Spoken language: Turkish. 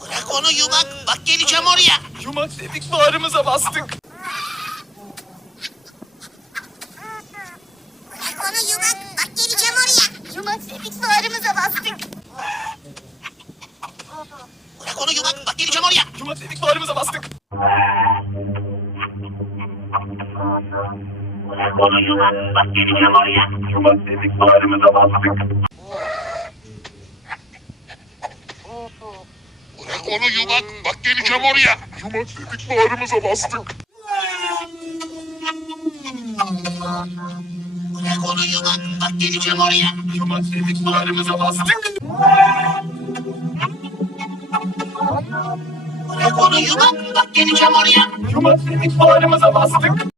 Bırak onu yumak. Bak geleceğim oraya. Yumak dedik bağrımıza bastık. Bırak onu yumak. Bak geleceğim oraya. Yumak dedik bağrımıza bastık. Bırak onu yumak. Bak geleceğim oraya. Yumak dedik bağrımıza bastık. Bırak onu yumak. Bak geleceğim oraya. Yumak dedik bağrımıza bastık. Bırak onu yumak. Bak geleceğim oraya. Yumak dedik bağrımıza bastık. Bırak onu yumak. Bak geleceğim oraya. Yumak dedik bağrımıza bastık. Bırak onu yumak. Bak geleceğim oraya. Yumak dedik bağrımıza bastık.